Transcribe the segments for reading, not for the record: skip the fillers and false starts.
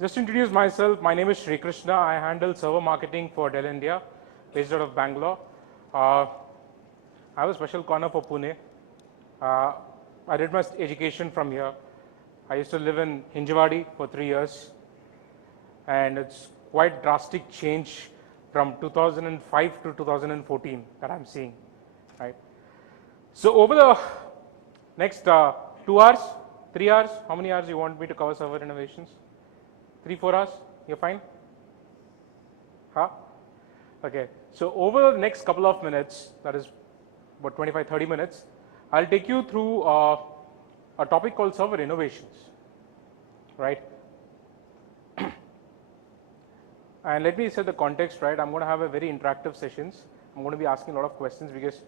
Just to introduce myself, my name is Srikrishna. I handle server marketing for Dell India, based out of Bangalore. I have a special corner for Pune. I did my education from here. I used to live in Hinjawadi for 3 years, and it's quite drastic change from 2005 to 2014 that I'm seeing, right? So over the next 2 hours, 3 hours, how many hours you want me to cover server innovations? 3-4 hours, you're fine? Huh? Okay, so over the next couple of minutes, that is about 25-30 minutes, I'll take you through a topic called server innovations, right? And let me set the context, right? I'm going to have a very interactive sessions. I'm going to be asking a lot of questions because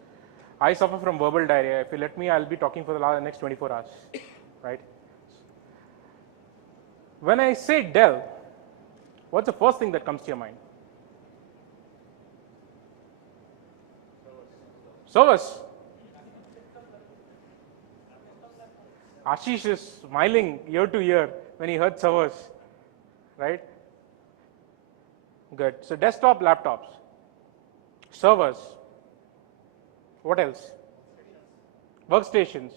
I suffer from verbal diarrhea. If you let me, I'll be talking for the next 24 hours, right? When I say Dell, what's the first thing that comes to your mind? Servers. Ashish is smiling ear to ear when he heard servers, right? Good. So desktop laptops, servers. What else? Workstations,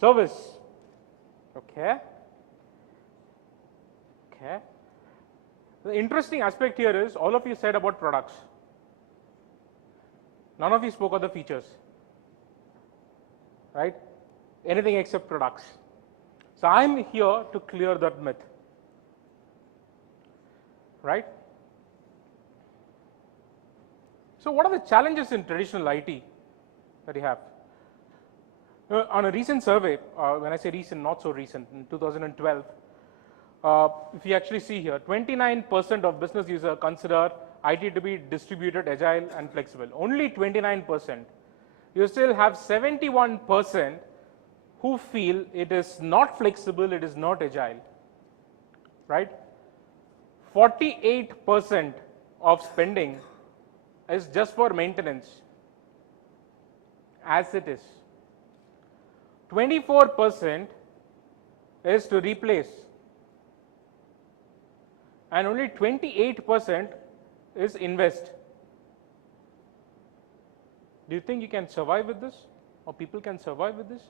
service. Okay. Okay. The interesting aspect here is all of you said about products. None of you spoke of the features, right? Anything except products. So I'm here to clear that myth, right? So what are the challenges in traditional IT that you have? On a recent survey, when I say recent, not so recent, in 2012, if you actually see here, 29% of business users consider IT to be distributed, agile, and flexible. Only 29%. You still have 71% who feel it is not flexible, it is not agile, right? 48% of spending is just for maintenance, as it is. 24% is to replace, and only 28% is invest. Do you think you can survive with this, or people can survive with this?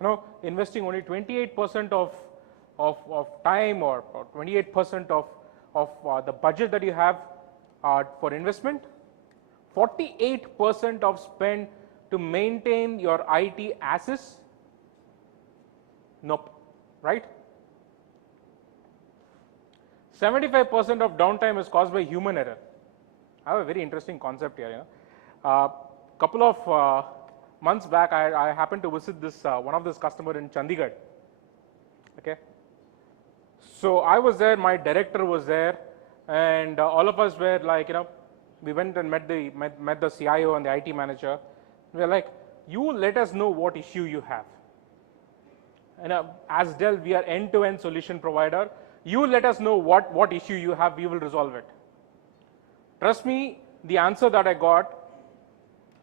You know, investing only 28% of time or 28% of the budget that you have for investment, 48% of spend to maintain your IT assets. Nope, right? 75% of downtime is caused by human error. I have a very interesting concept here. Couple of months back, I happened to visit this one of this customer in Chandigarh. Okay, so I was there. My director was there, and all of us were like, we went and met the CIO and the IT manager. We were like, you let us know what issue you have. And as Dell, we are end-to-end solution provider. You let us know what issue you have, we will resolve it. Trust me, the answer that I got,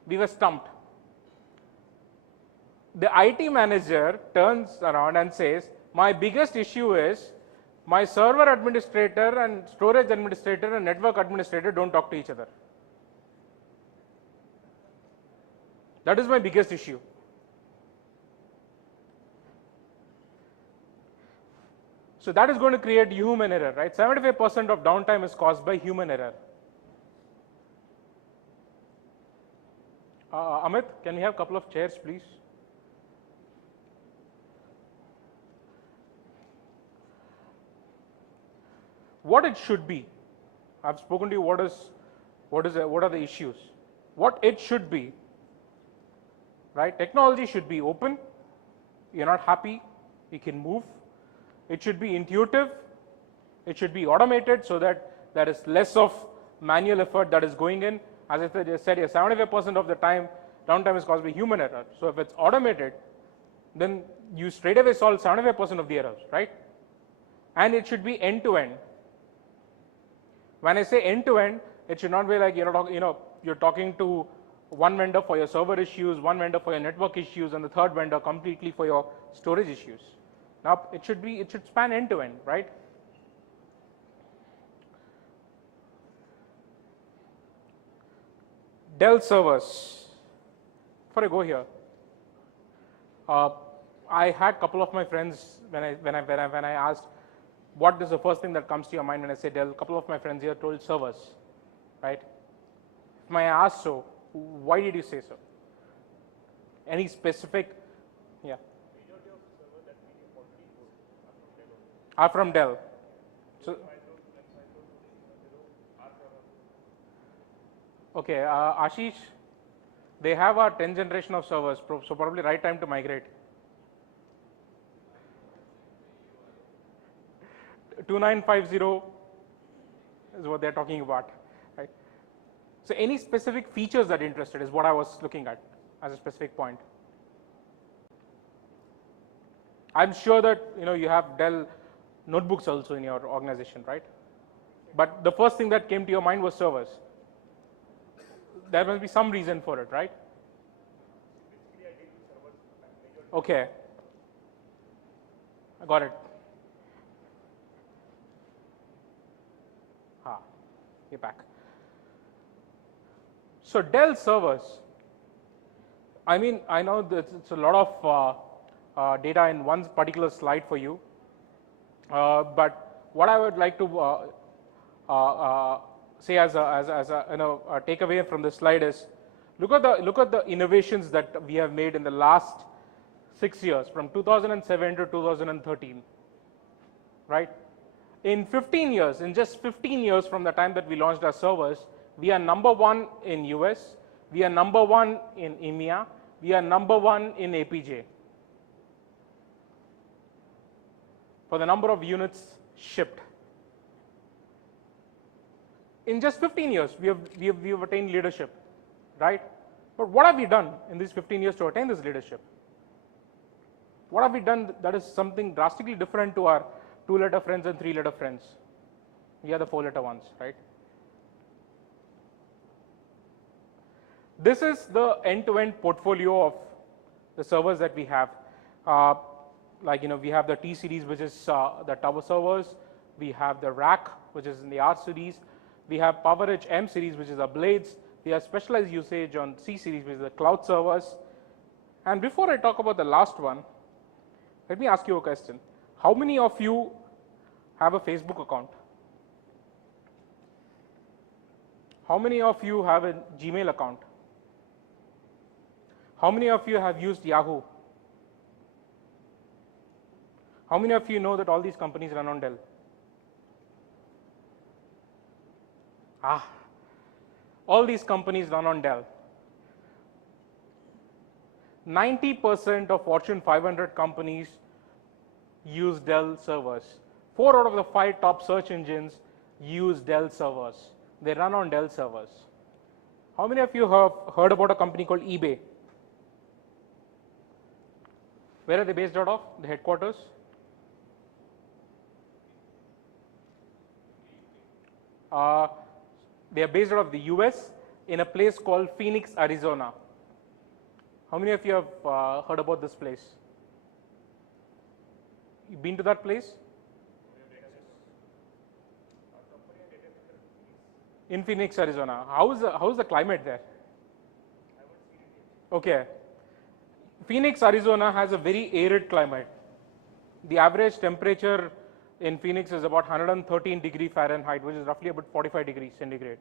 we were stumped. The IT manager turns around and says, my biggest issue is my server administrator and storage administrator and network administrator don't talk to each other. That is my biggest issue. So that is going to create human error, right? 75% of downtime is caused by human error. Amit, can we have a couple of chairs, please? What it should be. I've spoken to you what are the issues. What it should be, right? Technology should be open. You're not happy, you can move. It should be intuitive. It should be automated so that there is less of manual effort that is going in. As I said, 75% of the time, downtime is caused by human error. So if it's automated, then you straight away solve 75% of the errors, right? And it should be end-to-end. When I say end-to-end, it should not be like you're talking to one vendor for your server issues, one vendor for your network issues, and the third vendor completely for your storage issues. Now it should span end to end, right? Dell servers. Before I go here, I had a couple of my friends when I asked what is the first thing that comes to your mind when I say Dell. A couple of my friends here told servers, right? When I asked so, why did you say so? Any specific? Yeah. Majority of servers that we already hold are from Dell. So. Okay, Ashish, they have our 10th generation of servers, so probably right time to migrate. 2950 is what they're talking about, right? So any specific features that interested is what I was looking at as a specific point. I'm sure that you have Dell notebooks also in your organization, right? But the first thing that came to your mind was servers. There must be some reason for it, right? Okay. I got it. You're back. So Dell servers, I mean, I know that it's a lot of data in one particular slide for you, but what I would like to say as a takeaway from this slide is, look at the innovations that we have made in the last 6 years, from 2007 to 2013, right? In 15 years, in just 15 years from the time that we launched our servers, we are number 1 in US, we are number 1 in EMEA, we are number 1 in APJ for the number of units shipped. In just 15 years, we have attained leadership, right? But what have we done in these 15 years to attain this leadership? What have we done that is something drastically different to our 2-letter friends and 3-letter friends? We are the 4-letter ones, right? This is the end-to-end portfolio of the servers that we have. We have the T series, which is the tower servers. We have the rack, which is in the R series. We have PowerEdge M series, which is our blades. We have specialized usage on C series, which is the cloud servers. And before I talk about the last one, let me ask you a question. How many of you have a Facebook account? How many of you have a Gmail account? How many of you have used Yahoo? How many of you know that all these companies run on Dell? All these companies run on Dell. 90% of Fortune 500 companies use Dell servers. 4 out of the 5 top search engines use Dell servers. They run on Dell servers. How many of you have heard about a company called eBay? Where are they based out of? The headquarters? They are based out of the US in a place called Phoenix, Arizona. How many of you have heard about this place? You been to that place? In Phoenix, Arizona. How is the climate there? Okay. Phoenix, Arizona has a very arid climate. The average temperature in Phoenix is about 113 degrees Fahrenheit, which is roughly about 45 degrees centigrade.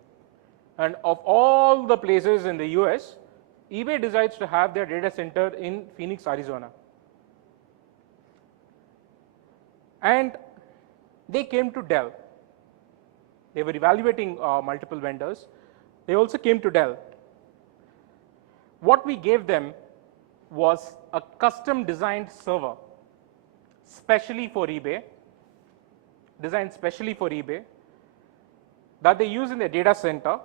And of all the places in the US, eBay decides to have their data center in Phoenix, Arizona. And they came to Dell. They were evaluating multiple vendors. They also came to Dell. What we gave them was a custom designed server, specially for eBay, designed specially for eBay, that they use in their data center,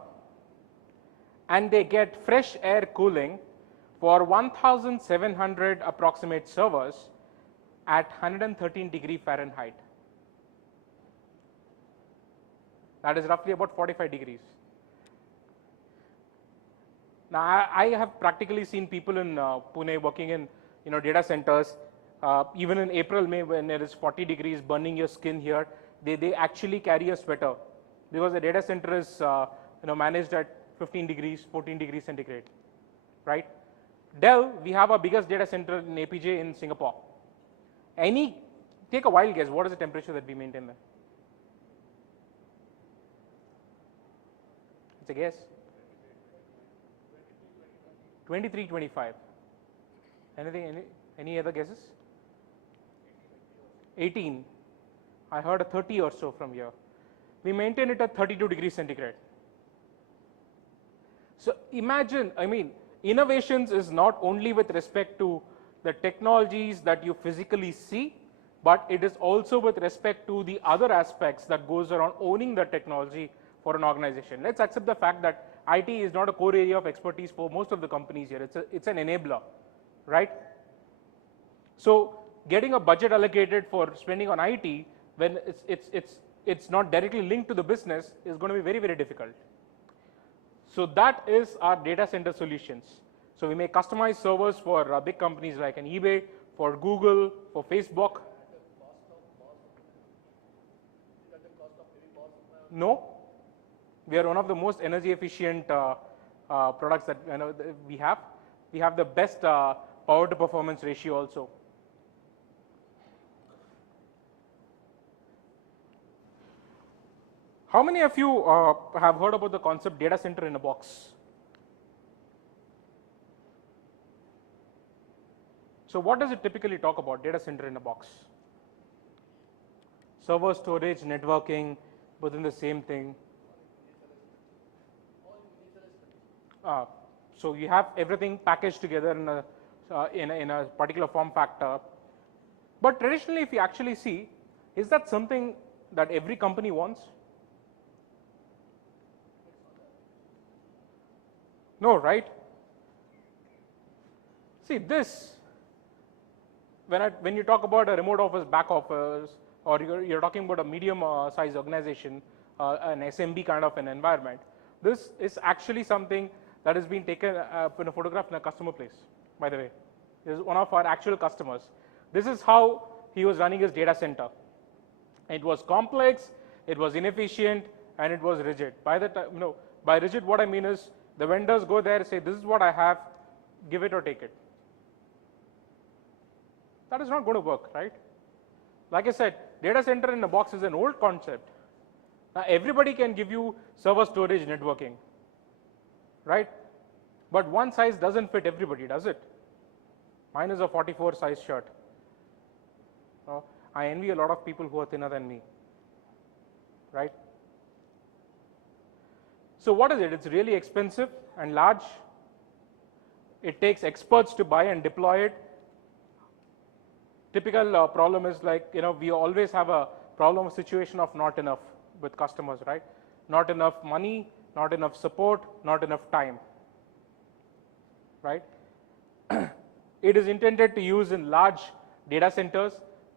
and they get fresh air cooling for 1,700 approximate servers at 113 degrees Fahrenheit. That is roughly about 45 degrees. Now, I have practically seen people in Pune working in data centers. Even in April, May, when it is 40 degrees, burning your skin here, they actually carry a sweater because the data center is managed at 15 degrees, 14 degrees centigrade, right? Dell, we have our biggest data center in APJ in Singapore. Take a wild guess, what is the temperature that we maintain there? It's a guess. 23, 25. Any other guesses? 18. I heard a 30 or so from here. We maintain it at 32 degrees centigrade. So imagine, innovations is not only with respect to the technologies that you physically see, but it is also with respect to the other aspects that goes around owning the technology for an organization. Let's accept the fact that IT is not a core area of expertise for most of the companies here. It's an enabler, right? So getting a budget allocated for spending on IT when it's not directly linked to the business is going to be very, very difficult. So that is our data center solutions. So we make customized servers for big companies like an eBay, for Google, for Facebook. No, we are one of the most energy efficient products that we have. We have the best power to performance ratio also. How many of you have heard about the concept data center in a box? So what does it typically talk about, data center in a box? Server, storage, networking, within the same thing. So you have everything packaged together in a particular form factor. But traditionally, if you actually see, is that something that every company wants? No, right? See this, when you talk about a remote office, back office, or you're talking about a medium size organization, an SMB kind of an environment, this is actually something that has been taken in a photograph in a customer place, by the way. This is one of our actual customers. This is how he was running his data center. It was complex, it was inefficient, and it was rigid. By rigid, what I mean is the vendors go there and say, this is what I have, give it or take it. That is not going to work, right? Like I said, data center in a box is an old concept. Now everybody can give you server, storage, networking, right? But one size doesn't fit everybody, does it? Mine is a 44 size shirt. I envy a lot of people who are thinner than me, right? So what is it? It's really expensive and large. It takes experts to buy and deploy it. Typical problem is like, we always have a problem situation of not enough with customers, right? Not enough money, not enough support, not enough time, right? It is intended to use in large data centers,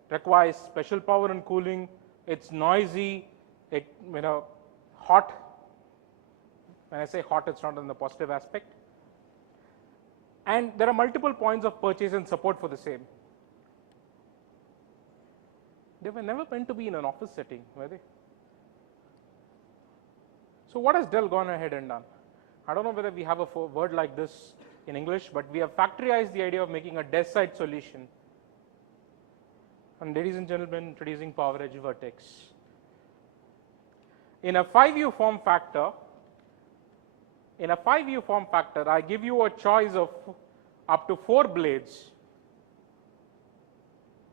requires special power and cooling. It's noisy, hot. When I say hot, it's not in the positive aspect. And there are multiple points of purchase and support for the same. They were never meant to be in an office setting, were they? So what has Dell gone ahead and done? I don't know whether we have a word like this in English, but we have factorized the idea of making a desk side solution. And ladies and gentlemen, introducing PowerEdge Vertex. In a 5U form factor, I give you a choice of up to 4 blades.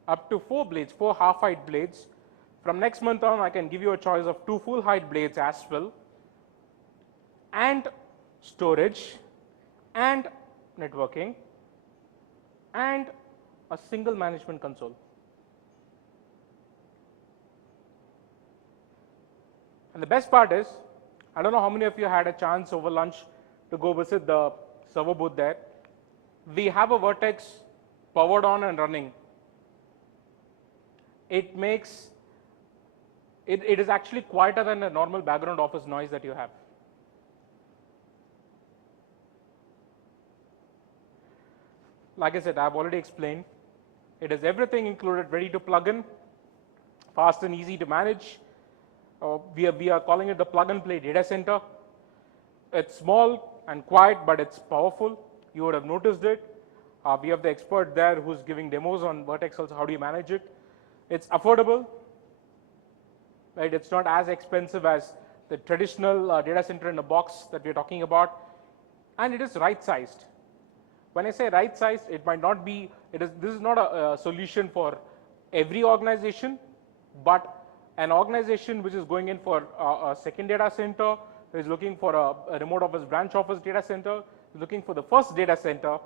Up to 4 blades, 4 half-height blades. From next month on, I can give you a choice of 2 full-height blades as well, and storage, and networking, and a single management console. And the best part is, I don't know how many of you had a chance over lunch to go visit the server booth there. We have a Vertex powered on and running. It is actually quieter than a normal background office noise that you have. Like I said, I've already explained It is everything included, ready to plug in, fast and easy to manage. We are calling it the plug and play data center. It's small and quiet, but it's powerful. You would have noticed it. We have the expert there who's giving demos on Vertex also, how do you manage it. It's affordable, right? It's not as expensive as the traditional data center in a box that we're talking about, and it is right-sized. When I say right-sized, it might not be, this is not a solution for every organization, but an organization which is going in for a second data center, is looking for a remote office, branch office data center, is looking for the first data center,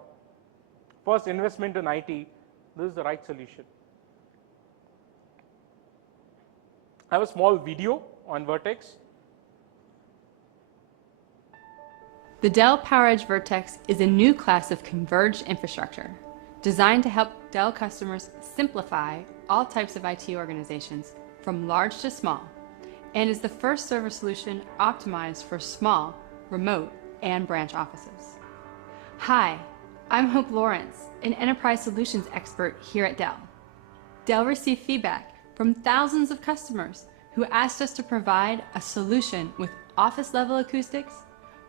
first investment in IT, this is the right solution. I have a small video on Vertex. The Dell PowerEdge Vertex is a new class of converged infrastructure designed to help Dell customers simplify all types of IT organizations from large to small, and is the first server solution optimized for small, remote, and branch offices. Hi, I'm Hope Lawrence, an enterprise solutions expert here at Dell. Dell received feedback from thousands of customers who asked us to provide a solution with office-level acoustics,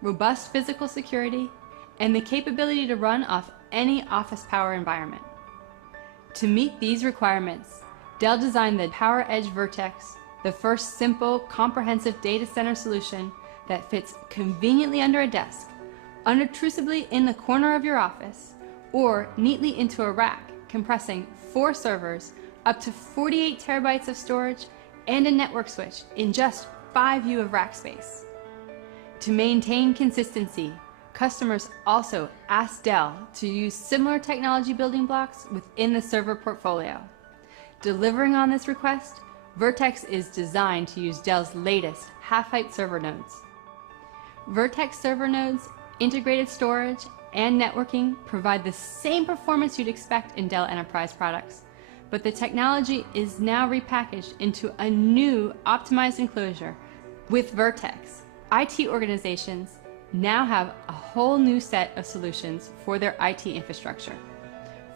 robust physical security, and the capability to run off any office power environment. To meet these requirements, Dell designed the PowerEdge Vertex, the first simple, comprehensive data center solution that fits conveniently under a desk, unobtrusively in the corner of your office, or neatly into a rack, compressing 4 servers, up to 48 terabytes of storage, and a network switch in just 5 U of rack space. To maintain consistency, customers also asked Dell to use similar technology building blocks within the server portfolio. Delivering on this request, Vertex is designed to use Dell's latest half-height server nodes. Vertex server nodes, integrated storage, and networking provide the same performance you'd expect in Dell enterprise products, but the technology is now repackaged into a new optimized enclosure. With Vertex, IT organizations now have a whole new set of solutions for their IT infrastructure.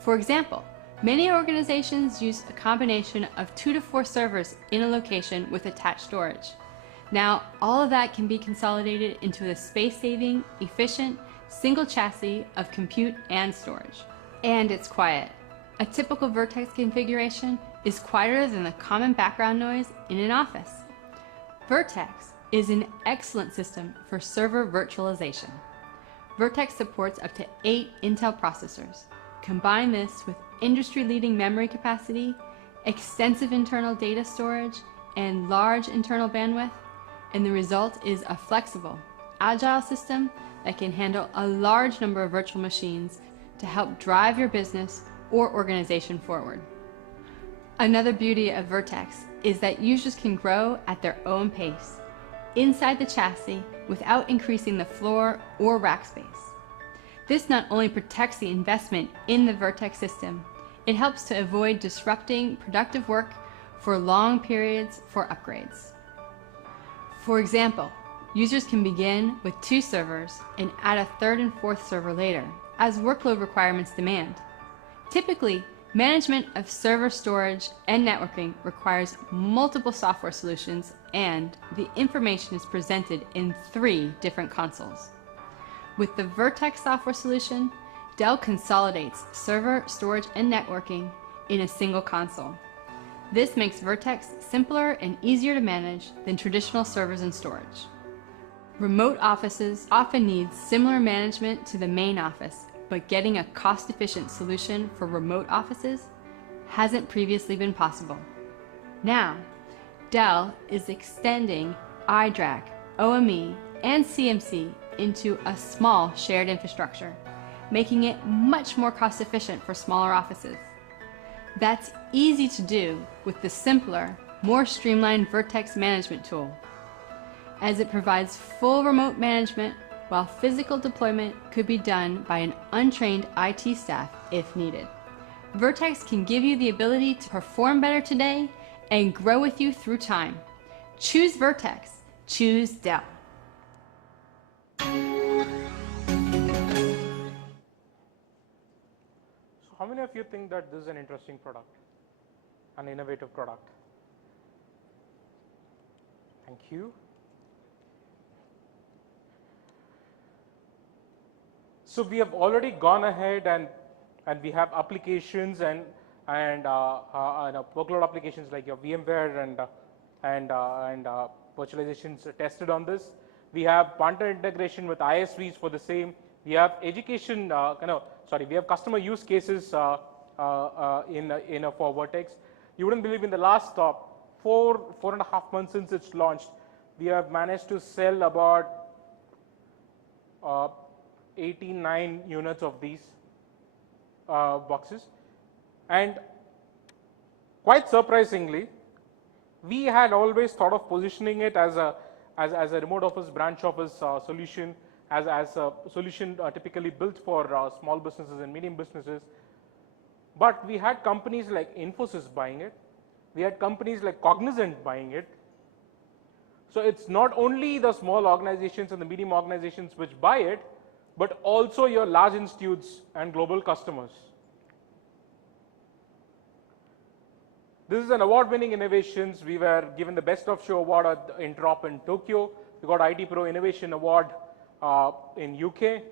For example, many organizations use a combination of 2 to 4 servers in a location with attached storage. Now, all of that can be consolidated into a space-saving, efficient, single chassis of compute and storage. And it's quiet. A typical Vertex configuration is quieter than the common background noise in an office. Vertex is an excellent system for server virtualization. Vertex supports up to 8 Intel processors. Combine this with industry-leading memory capacity, extensive internal data storage, and large internal bandwidth, and the result is a flexible, agile system that can handle a large number of virtual machines to help drive your business or organization forward. Another beauty of Vertex is that users can grow at their own pace, inside the chassis without increasing the floor or rack space. This not only protects the investment in the Vertex system, it helps to avoid disrupting productive work for long periods for upgrades. For example, users can begin with 2 servers and add a 3rd and 4th server later, as workload requirements demand. Typically, management of server storage and networking requires multiple software solutions, and the information is presented in 3 different consoles. With the Vertex software solution, Dell consolidates server, storage, and networking in a single console. This makes Vertex simpler and easier to manage than traditional servers and storage. Remote offices often need similar management to the main office, but getting a cost-efficient solution for remote offices hasn't previously been possible. Now, Dell is extending iDRAC, OME, and CMC into a small shared infrastructure, making it much more cost-efficient for smaller offices. That's easy to do with the simpler, more streamlined Vertex management tool, as it provides full remote management while physical deployment could be done by an untrained IT staff if needed. Vertex can give you the ability to perform better today and grow with you through time. Choose Vertex. Choose Dell. So how many of you think that this is an interesting product, an innovative product? Thank you. So we have already gone ahead and we have applications and workload applications like your VMware and virtualizations tested on this. We have partner integration with ISVs for the same. We have education, we have customer use cases for Vertex. You wouldn't believe in the last 4.5 months since it's launched, we have managed to sell about 89 units of these boxes, and quite surprisingly, we had always thought of positioning it as a remote office, branch office solution, as a solution typically built for small businesses and medium businesses. But we had companies like Infosys buying it. We had companies like Cognizant buying it. So it's not only the small organizations and the medium organizations which buy it, but also your large institutes and global customers. This is an award-winning innovations. We were given the Best of Show award at Interop in Tokyo. We got IT Pro Innovation Award in UK.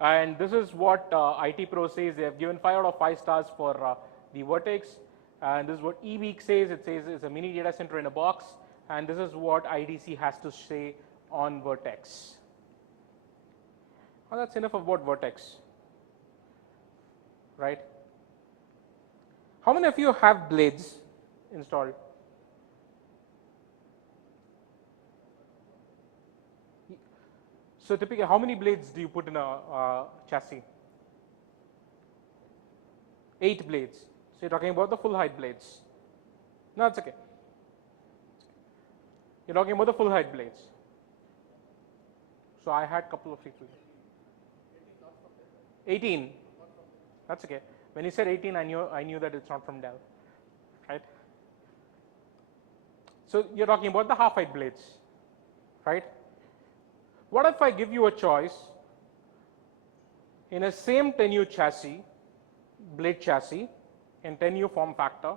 And this is what IT Pro says. They have given 5 out of 5 stars for the Vertex. And this is what eWeek says. It says it's a mini data center in a box. And this is what IDC has to say on Vertex. Well, that's enough about Vertex, right? How many of you have blades installed? So typically, how many blades do you put in a chassis? 8 blades. So you're talking about the full height blades. No, it's okay. You're talking about the full height blades. So I had a couple of people. 18. That's okay. When you said 18, I knew that it's not from Dell, right? So you're talking about the half height blades, right? What if I give you a choice in a same 10U chassis, blade chassis, in 10U form factor?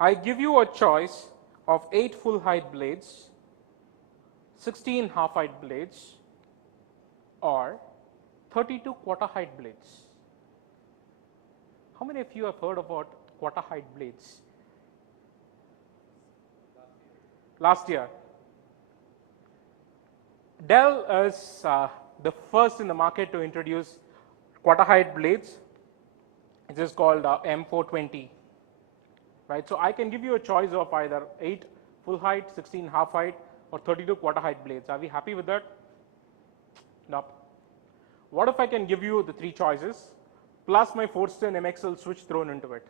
I give you a choice of 8 full height blades, 16 half height blades, or 32 quarter height blades. How many of you have heard about quarter height blades? Last year. Dell is the first in the market to introduce quarter height blades. It is called M420. Right? So I can give you a choice of either 8 full height, 16 half height, or 32 quarter height blades. Are we happy with that? No. What if I can give you the 3 choices plus my Forston MXL switch thrown into it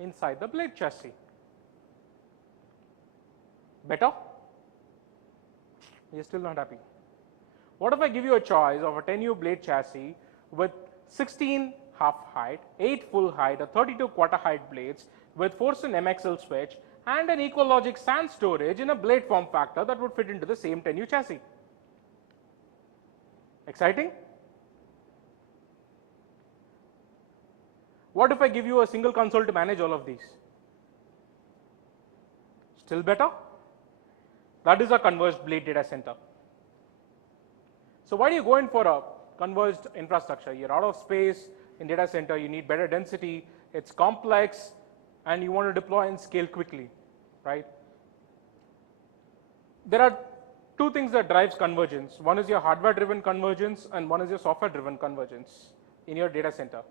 inside the blade chassis? Better? You're still not happy. What if I give you a choice of a 10U blade chassis with 16 half height, 8 full height, or 32 quarter height blades with Forston MXL switch and an EqualLogic SAN storage in a blade form factor that would fit into the same 10U chassis? Exciting? What if I give you a single console to manage all of these? Still better? That is a converged blade data center. So why do you go in for a converged infrastructure? You're out of space in data center, you need better density, it's complex, and you want to deploy and scale quickly, right? There are 2 things that drives convergence. One is your hardware-driven convergence, and one is your software-driven convergence in your data center.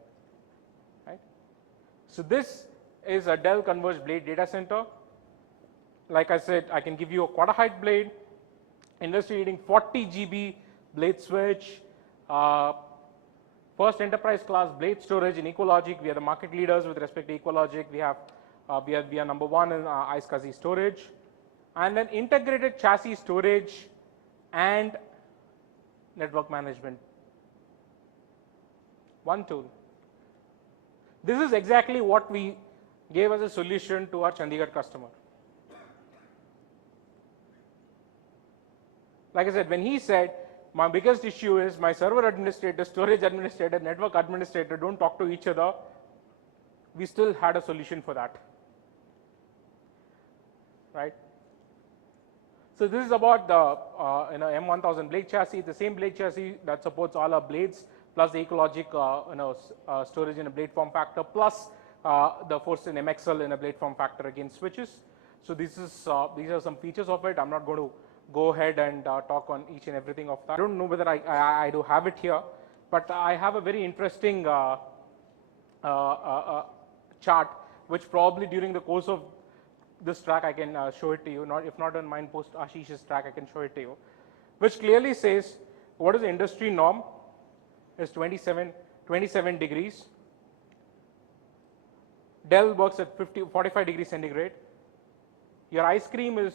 So this is a Dell converged blade data center. Like I said, I can give you a quarter height blade, industry leading 40 GB blade switch, first enterprise class blade storage in EqualLogic. We are the market leaders with respect to EqualLogic. We are number 1 in iSCSI storage, and then integrated chassis storage and network management. One tool. This is exactly what we gave as a solution to our Chandigarh customer. Like I said, when he said, my biggest issue is my server administrator, storage administrator, network administrator don't talk to each other, we still had a solution for that, right? So this is about the M1000 blade chassis, the same blade chassis that supports all our blades, plus the Ecologic storage in a blade form factor, plus the Force in MXL in a blade form factor against switches. So these are some features of it. I'm not going to go ahead and talk on each and everything of that. I don't know whether I do have it here, but I have a very interesting chart, which probably during the course of this track I can show it to you. If not on mine, post Ashish's track, I can show it to you, which clearly says what is the industry norm is 27 degrees. Dell works at 45 degrees centigrade. Your ice cream is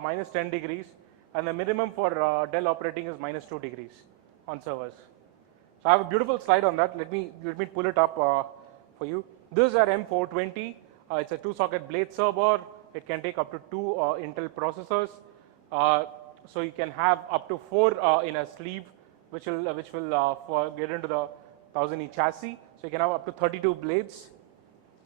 minus 10 degrees, and the minimum for Dell operating is minus 2 degrees on servers. So I have a beautiful slide on that. Let me pull it up for you. This is our M420. It's a 2-socket blade server. It can take up to 2 Intel processors. So you can have up to 4 in a sleeve, which will get into the 1000E chassis. So you can have up to 32 blades.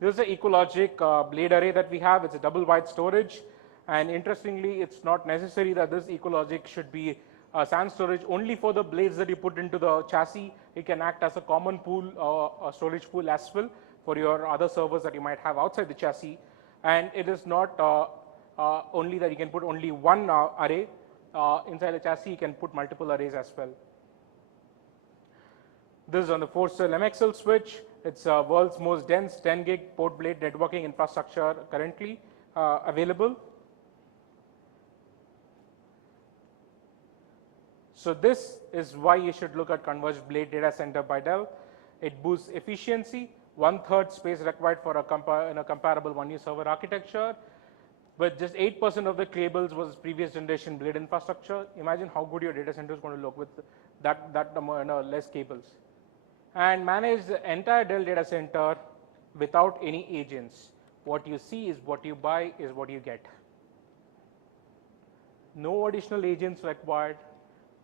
This is the Ecologic blade array that we have. It's a double wide storage, and interestingly, it's not necessary that this Ecologic should be SAN storage only for the blades that you put into the chassis. It can act as a common pool, a storage pool as well for your other servers that you might have outside the chassis. And it is not only that you can put only one array inside the chassis. You can put multiple arrays as well. This is on the 4-cell MXL switch. It's world's most dense 10 gig port blade networking infrastructure currently available. So this is why you should look at Converged Blade Data Center by Dell. It boosts efficiency, 1/3 space required for a comparable 1U server architecture, with just 8% of the cables was previous generation blade infrastructure. Imagine how good your data center is going to look with that less cables. And manage the entire Dell data center without any agents. What you see is what you buy is what you get. No additional agents required.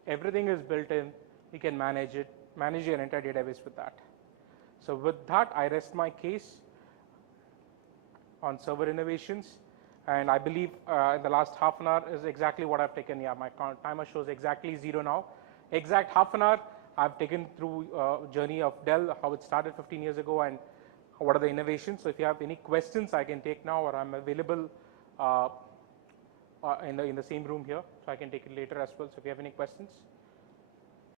Everything is built in. You can manage it, manage your entire database with that. So with that, I rest my case on server innovations. And I believe in the last half an hour is exactly what I've taken. Yeah, my timer shows exactly 0 now. Exact half an hour I've taken through journey of Dell, how it started 15 years ago, and what are the innovations. So if you have any questions, I can take now, or I'm available in the same room here, so I can take it later as well. So if you have any questions.